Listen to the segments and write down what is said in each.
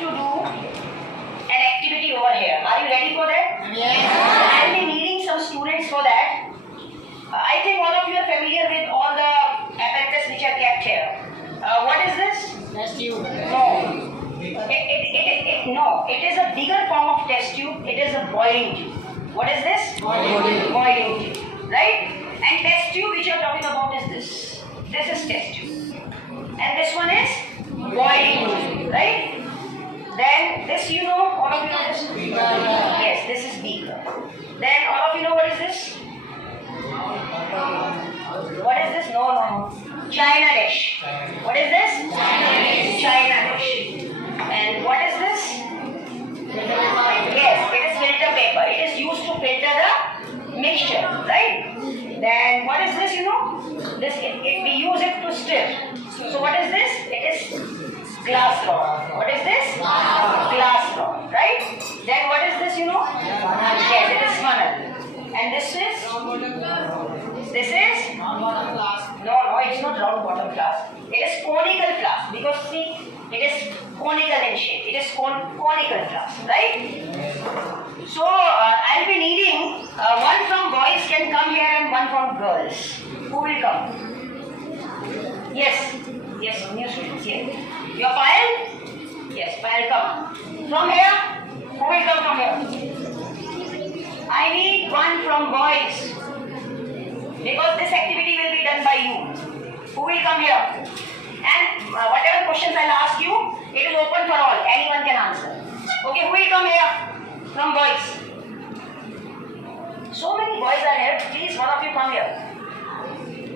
to do an activity over here. Are you ready for that? Yes. I'll be needing some students for that. I think all of you are familiar with all the apparatus which are kept here. What is this? Test tube. No. No. It is a bigger form of test tube. It is a boiling tube. What is this? Boiling tube. Right? And test tube which you are talking about is this. This is test tube. And this one is boiling tube. Right? Then this you know, all of you know this? Yes, this is beaker. Then all of you know what is this? What is this? No. China dish. What is this? China dish. And what is this? Yes, it is filter paper. It is used to filter the mixture, right? Then what is this? You know, this we use it to stir. So what is this? It is glass rod. What is this? Glass rod, right? Then what is this? You know? Yes, it is funnel. And this is? This is? No, it's not round bottom flask. It is conical flask because see, it is conical in shape. It is conical flask, right? So I'll be needing one from boys can come here and one from girls. Who will come? Yes, new students here. Your file? Yes, file come. From here? Who will come from here? I need one from boys. Because this activity will be done by you. Who will come here? And whatever questions I'll ask you, it is open for all. Anyone can answer. Okay, who will come here? From boys. So many boys are here. Please, one of you come here.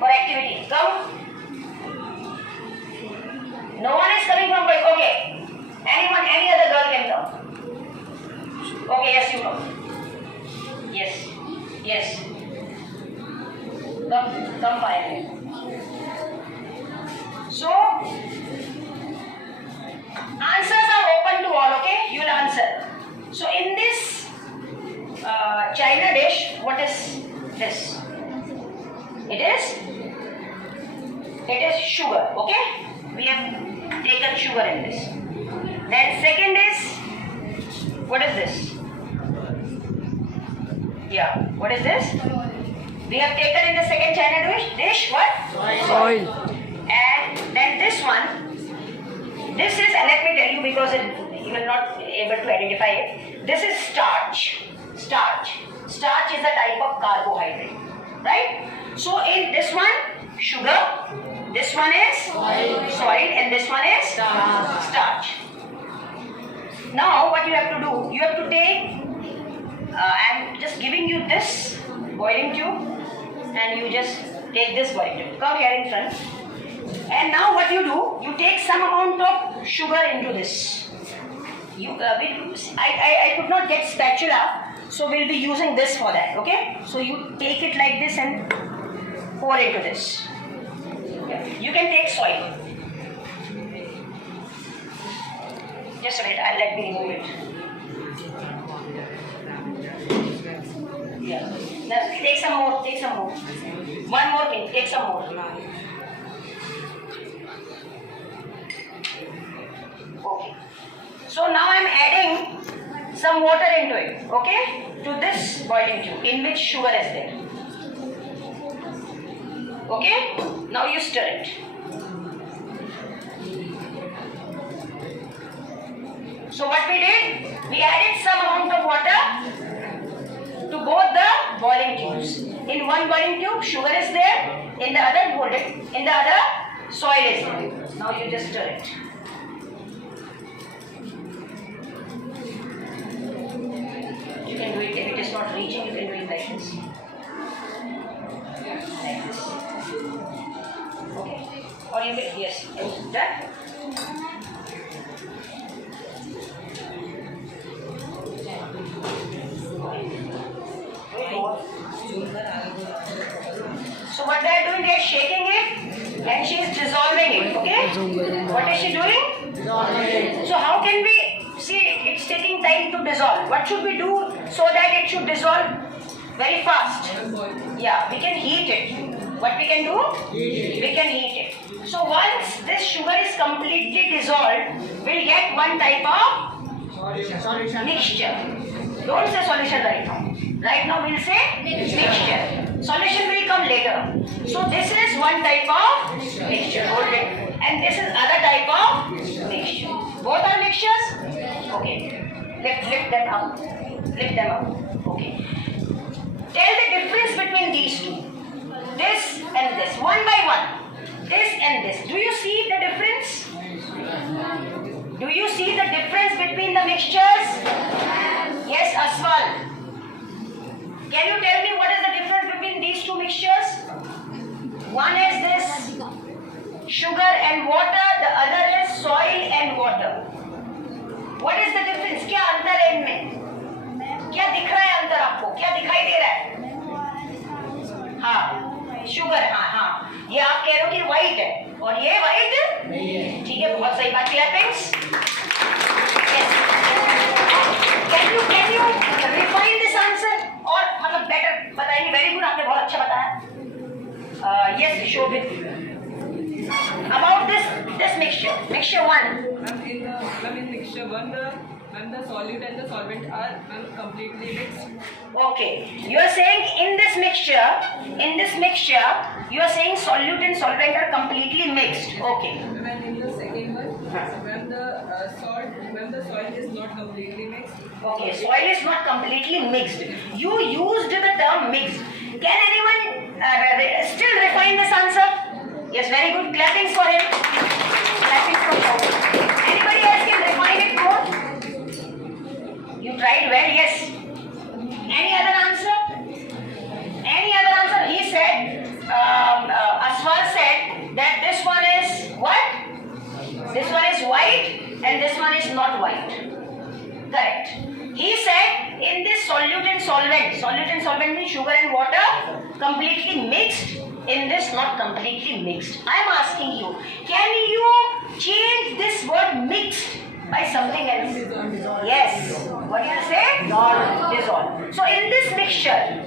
For activity. Come. No one is coming from boys. Okay. Anyone, any other girl can come. Okay, yes, you come. Yes. Come finally. So, answers are open to all, okay? You'll answer. So, in this China dish, what is this? It is sugar, okay? We have taken sugar in this. Then second is, what is this? Yeah, what is this? We have taken in the second China dish what? Oil. And then this one, this is, and let me tell you because you will not be able to identify it. This is starch. Starch is a type of carbohydrate, right? So in this one, sugar, this one is soil, and this one is starch. Now what you have to do, you have to take, I'm just giving you this boiling tube, and you just take this boiling tube. Come here in front. And now what you do, you take some amount of sugar into this. I could not get spatula, so we'll be using this for that, okay? So you take it like this and pour into this. Yeah. You can take soil. Just a minute, let me remove it. Yeah. Now take some more. One more thing, take some more. Okay. So now I am adding some water into it, okay? To this boiling tube in which sugar is there. Okay? Now you stir it. So what we did? We added some amount of water to both the boiling tubes. In one boiling tube, sugar is there. In the other, soil is there. Now you just stir it. You can do it if it is not reaching. You can do it like this. Like this. Okay. Or you can, yes. Done. So what they are doing, they are shaking it and she is dissolving it, okay? What is she doing? Dissolving. So how can we, see it's taking time to dissolve. What should we do so that it should dissolve very fast? Yeah, we can heat it. What we can do? We can heat it. So once this sugar is completely dissolved, we'll get one type of mixture. Don't say solution right now. Right now we'll say mixture. Solution will come later. So this is one type of mixture. Hold it. And this is other type of mixture. Both are mixtures? Okay. Lift them up. Lift them up. Okay. Tell the difference between these two. This and this. One by one. This and this. Do you see the difference? Do you see the difference between the mixtures? Yes, Aswal. Can you tell me what is the difference between these two mixtures? One is this sugar and water, the other is soil and water. What is the difference? क्या अंतर है इनमें? क्या दिख रहा है अंतर आपको? क्या दिखाई दे रहा है? हाँ, शुगर, हाँ, ये आप कह रहे हो कि व्हाइट है और ये व्हाइट नहीं है। ठीक है, बहुत सही बात। Clappings. Can you refine this answer और मतलब better बताइए? Very good, आपने बहुत अच्छा बताया। Yes, Shobhit. About this mixture one. In mixture one, the solute and the solvent are completely mixed. Okay, you are saying in this mixture, you are saying solute and solvent are completely mixed. Okay. And in the second one, when the soil is not completely mixed. Okay, soil is not completely mixed. You used the term mixed. Can anyone still refine this answer? Yes, very good. Clappings for him. Clappings for him. Anybody else can refine it more? You tried well, yes. Any other answer? Any other answer? He said, Aswal said that this one is what? This one is white and this one is not white. Correct. He said in this solute and solvent means sugar and water, completely mixed. In this, not completely mixed. I am asking you, can you change this word mixed by something else? Yes. What do you say? Dissolve. So in this mixture,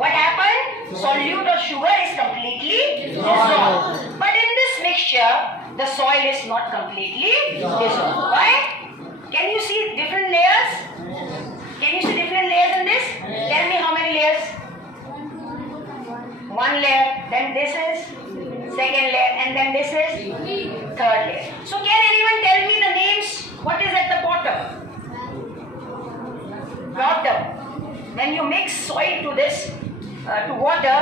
what happened? Solute or sugar is completely dissolved. But in this mixture, the soil is not completely dissolved. Why? Can you see different layers? Can you see different layers in this? Tell me how many layers? One layer, then this is second layer, and then this is third layer. So can anyone tell me the names? What is at the bottom? When you mix soil to this, to water,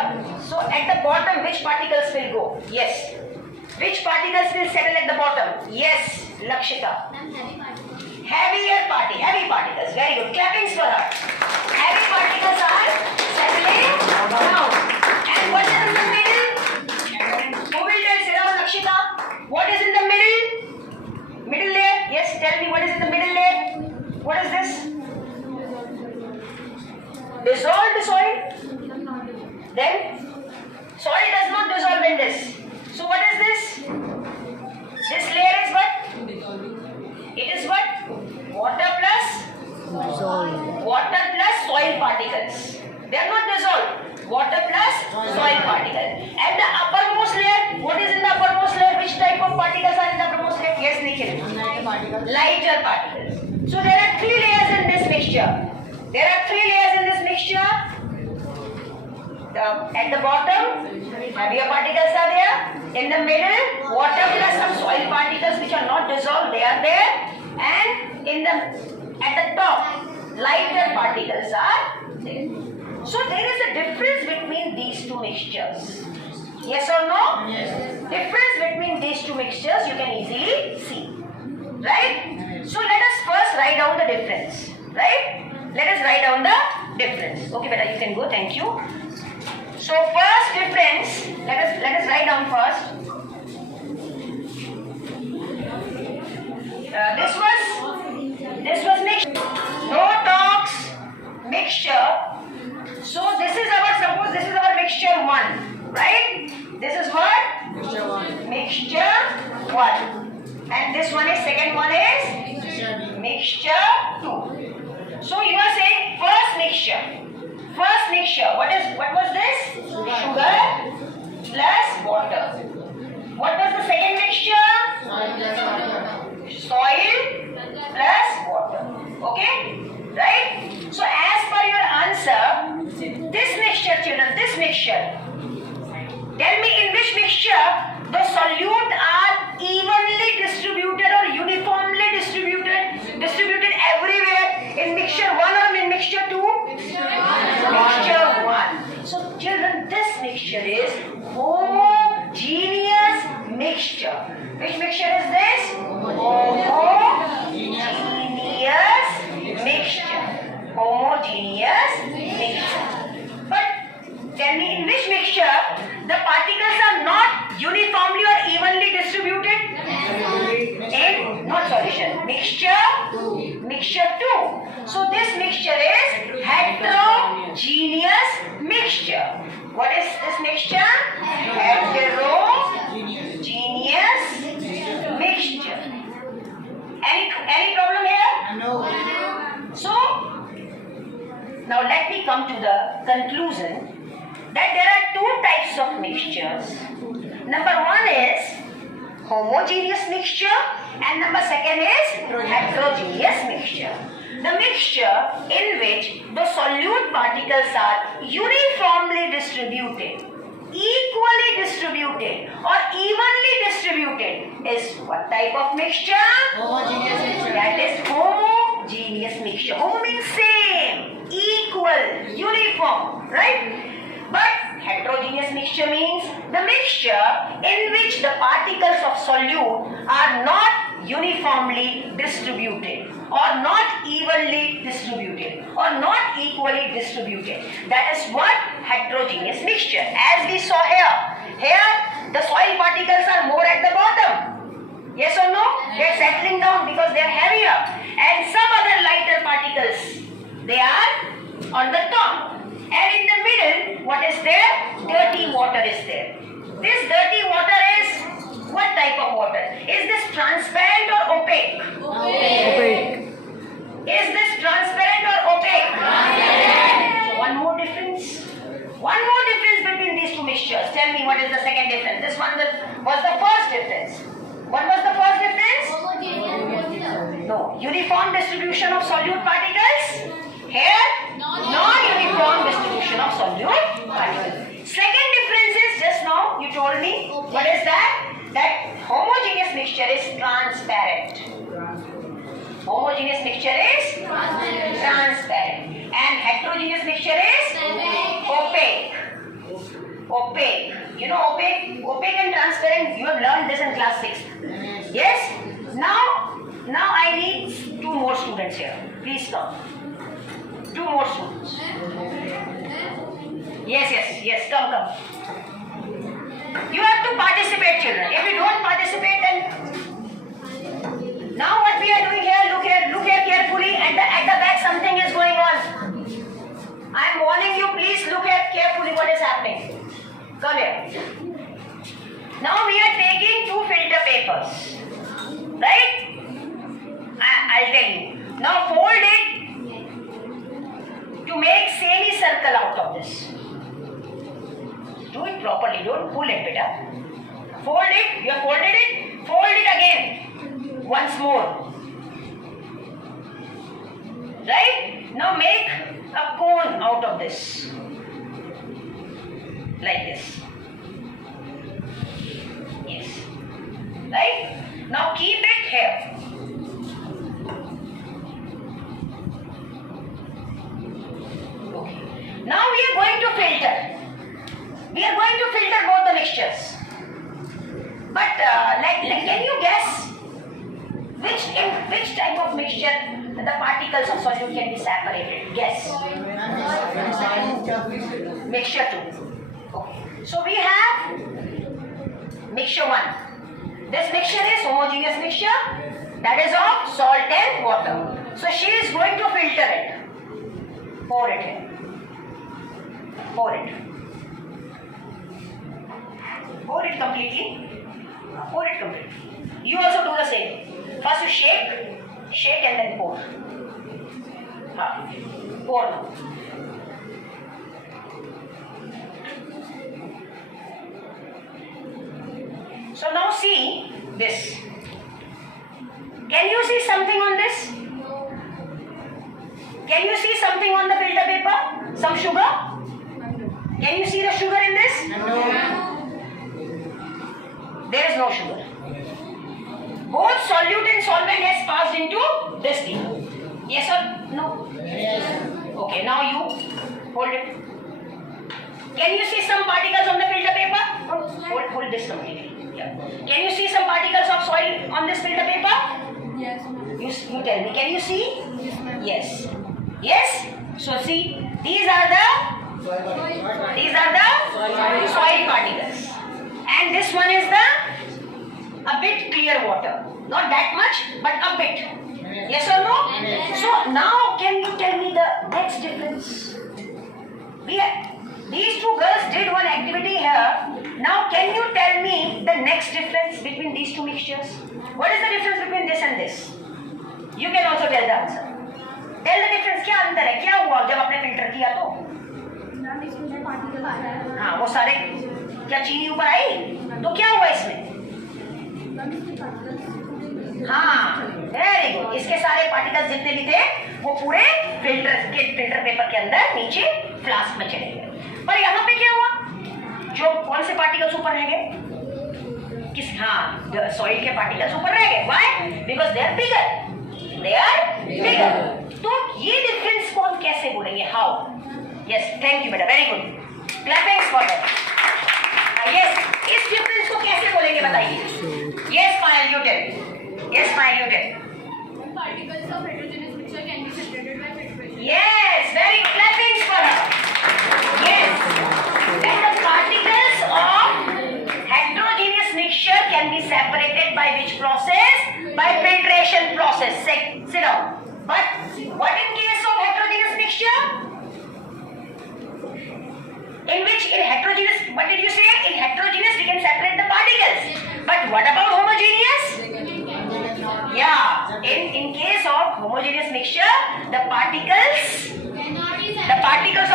so at the bottom which particles will go? Yes. Which particles will settle at the bottom? Yes, Lakshita. Heavy particles. Very good. Clappings for her. Heavy particles are settling down. And what is in the middle? Who will tell Sira or Lakshita? What is in the middle? Middle layer? Yes, tell me what is in the middle layer? What is this? Dissolve the soil. Then soil does not dissolve in this. So what is this? This layer is what? It is what? Water plus soil particles. They are not dissolved. Water plus soil particles. And the uppermost layer, what is in the uppermost layer? Which type of particles are in the uppermost layer? Yes, Nikhil. Lighter particles. So there are three layers in this mixture. At the bottom, heavier particles are there. In the middle, water plus some soil particles which are not dissolved, they are there. And at the top, lighter particles are there. So there is a difference between these two mixtures. Yes or no? Yes. Difference between these two mixtures you can easily see. Right? So let us first write down the difference. Right? Let us write down the difference. Okay, beta, you can go. Thank you. So first difference, let us write down first. This was mixture. No talks, mixture. So suppose this is our mixture 1, right? This is what? Mixture 1. And this one is, second one is? Mixture 2. So you are saying first mixture. What was this? Sugar. plus water. What was the second mixture? Soil plus water. Okay? Right? So as per your answer, this mixture, children, this mixture. Tell me, in which mixture the solute are evenly distributed or uniformly distributed? Distributed everywhere. In mixture 1 or in mixture 2? Mixture 1. So children, this mixture is homogeneous mixture. Which mixture is this? Homogeneous mixture. Homogeneous mixture. But tell me, in which mixture the particles are not uniformly or evenly distributed? In not solution. Mixture 2. So this mixture is heterogeneous mixture. What is this mixture? Heterogeneous mixture. Any problem here? No. So now let me come to the conclusion that there are two types of mixtures. Number one is homogeneous mixture and number second is heterogeneous mixture. The mixture in which the solute particles are uniformly distributed, equally distributed or evenly distributed is what type of mixture? Homogeneous mixture. That is homogeneous mixture. Homo means same, equal, uniform, right? But heterogeneous mixture means the mixture in which the particles of solute are not uniformly distributed or not evenly distributed or not equally distributed. That is what heterogeneous mixture. As we saw here the soil particles are more at the bottom. Yes or no? They are settling down because they are heavier, and some other lighter particles, they are on the top. And in the middle, what is there? Dirty water is there. This dirty water is what type of water? Is this transparent or opaque? Opaque. Is this transparent or opaque? Transparent. So one more difference. One more difference between these two mixtures. Tell me, what is the second difference? This one was the first difference. What was the first difference? No. Uniform distribution of solute particles. Here, non-uniform distribution of solute particles. Second difference is, just now you told me, what is that? That homogeneous mixture is transparent. Homogeneous mixture is transparent. And heterogeneous mixture is opaque. Opaque. You know opaque? Opaque and transparent, you have learned this in class 6. Yes? Now I need 2 more students here. Please come. 2 more students. Yes, come. You have to participate, children. If you don't participate, then now what we are doing here, look here carefully. At the back something is going on. I am warning you, please look at carefully what is happening. Come here. Now we are taking 2 filter papers. Right? I'll tell you. Now fold it to make semicircle out of this. Do it properly, don't pull it, beta. Fold it, you have folded it, fold it again. Once more. Right? Now make a cone out of this. Like this. Yes. Right? Now keep it here. Okay. Now we are going to filter. We are going to filter both the mixtures. But can you guess in which type of mixture the particles of solute can be separated? Guess. Mixture 2. Okay. So we have mixture 1. This mixture is homogeneous mixture, that is of salt and water. So she is going to filter it. Pour it in. Pour it. Pour it completely. Pour it completely. You also do the same. First you shake and then pour. Pour now. So now see this. Can you see something on this? Can you see something on the filter paper? Some sugar? Can you see the sugar in this? There is no sugar. Both solute and solvent has passed into this thing. Yes or no? Yes. Okay, now you hold it. Can you see some particles on the filter paper? Hold this completely. Yeah. Can you see some particles of soil on this filter paper? Yes. You tell me. Can you see? Yes. Yes. So see, these are the soil particles, and this one is a bit clear water. Not that much, but a bit. Yes or no? So now can you tell me the next difference? These two girls did one activity here. Now can you tell me the next difference between these two mixtures? What is the difference between this and this? You can also tell the answer. Tell the difference. क्या अंतर है? क्या हुआ जब आपने filter किया तो? हाँ, वो सारे क्या चीनी ऊपर आई? तो क्या हुआ इसमें? हाँ, वेरी गुड. इसके सारे पार्टिकल्स जितने भी थे वो पूरे फिल्टर पेपर के अंदर नीचे फ्लास्क में चले गए. पर यहाँ पे क्या हुआ? जो कौन से पार्टिकल्स ऊपर रह गए? सॉइल के पार्टिकल्स ऊपर रह गए. Why? Because they are bigger. तो ये डिफरेंस को हम कैसे बोलेंगे? हाउ? यस, थैंक यू बेटा, very good. Clappings for that. Yes, इस डिफरेंस को कैसे बोलेंगे बताइए. Yes Payal, you tell. Yes Payal, you tell. Particles of heterogeneous mixture can be separated by filtration. Yes, very good. Clappings for her. Yes. And the particles of heterogeneous mixture can be separated by which process? By filtration process. Sit down. But what in case of heterogeneous mixture? In heterogeneous, what did you say? In heterogeneous we can separate the particles. But what about homogeneous? Yeah. In case of homogeneous mixture, the particles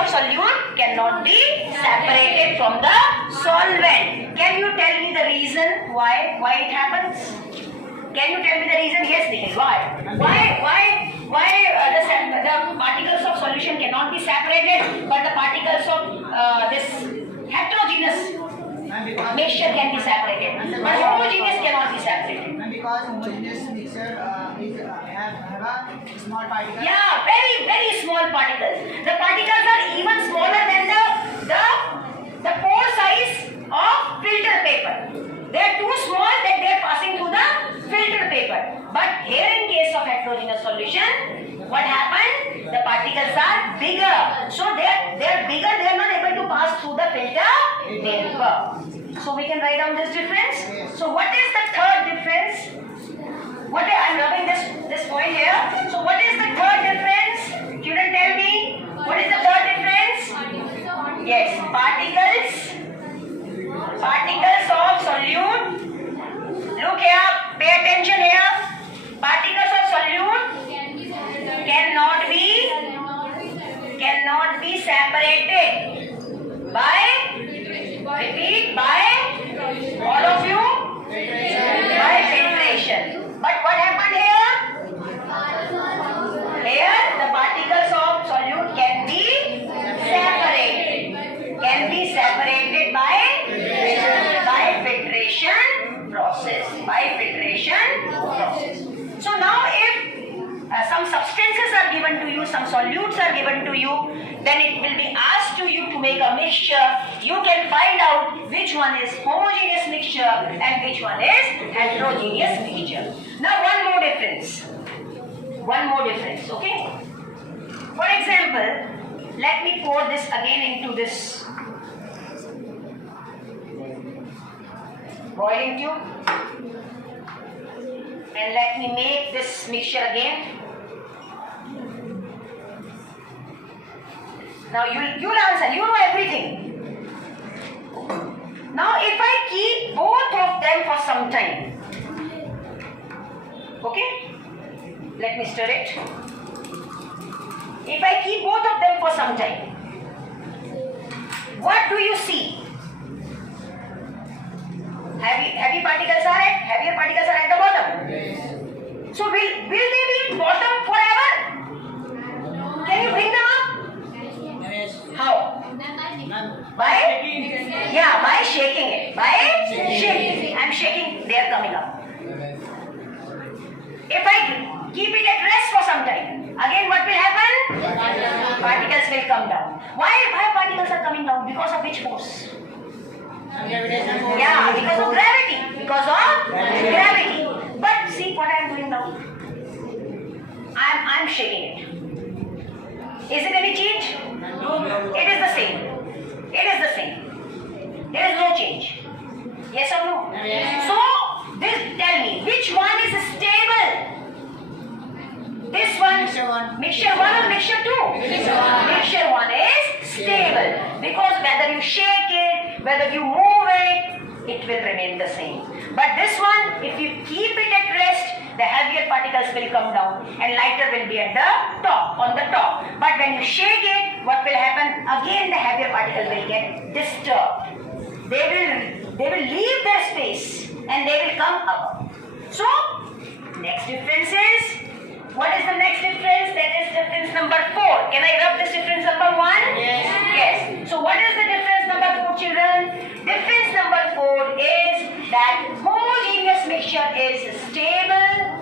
of solute cannot be separated from the solvent. Can you tell me the reason why it happens? Can you tell me the reason? Yes, Nikhil. Why the particles of solution cannot be separated, but the particles of this heterogeneous mixture can be separated, but homogeneous cannot be separated. Because homogeneous mixture have a small particle. Yeah, very small particles. The particles are even smaller than the pore size of filter paper. They are too small that they are passing through the filter paper. But here in case of heterogeneous solution, what happened? The particles are bigger. So they are bigger. They are not able to pass through the filter paper. So we can write down this difference. So what is the third difference? I'm loving this point here. So what is the third difference? Student, tell me. What is the third difference? Yes, particles of solute. Look here, pay attention here. Particles of solute cannot be separated by, repeat, by all of you, by filtration. But what happened here? Here the particles of solute can be separated by filtration process. So now if some substances are given to you, some solutes are given to you, then it will be asked to you to make a mixture. You can find out which one is homogeneous mixture and which one is heterogeneous mixture. Now one more difference, okay? For example, let me pour this again into this boiling tube, and let me make this mixture again. Now you'll answer, you know everything. Now if I keep both of them for some time, okay, let me stir it. If I keep both of them for some time, what do you see? heavier particles are at the bottom. So will they be bottom forever? Can you bring them up? Yes. How? Ma'am. By shaking it. By shaking. I'm shaking, they are coming up. If I keep it at rest for some time, again what will happen? Particles will come down. Why particles are coming down? Because of which force? Gravitation. Yeah, because of gravity. Because of gravity. But see what I am doing now. I'm shaking it. Is it any change? It is the same. It is the same. There is no change. Yes or no? Yes. So, tell me, which one is stable? This one? Mixture 1 or mixture 2? Mixture 1 is stable. Because whether you shake it, whether you move it, it will remain the same. But this one, if you keep it at rest, the heavier particles will come down and lighter will be at the top, on the top. But when you shake it, what will happen? Again the heavier particle will get disturbed. They will leave their space and they will come up. So, next difference is, what is the next difference? That is difference number 4. Can I rub this difference number 1? Yes. So what is the difference number 4, children? Difference number 4 is that homogeneous mixture is stable,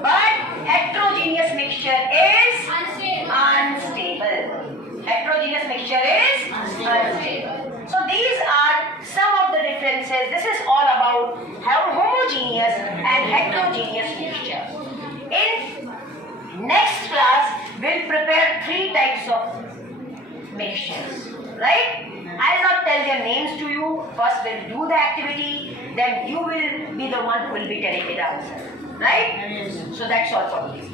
but heterogeneous mixture is unstable. Heterogeneous mixture is unstable. So these are some of the differences. This is all about how homogeneous and heterogeneous mixture. In next class, we'll prepare 3 types of mixtures, right? I'll not tell their names to you. First we'll do the activity, then you will be the one who will be telling it answer, right? So that's all for me.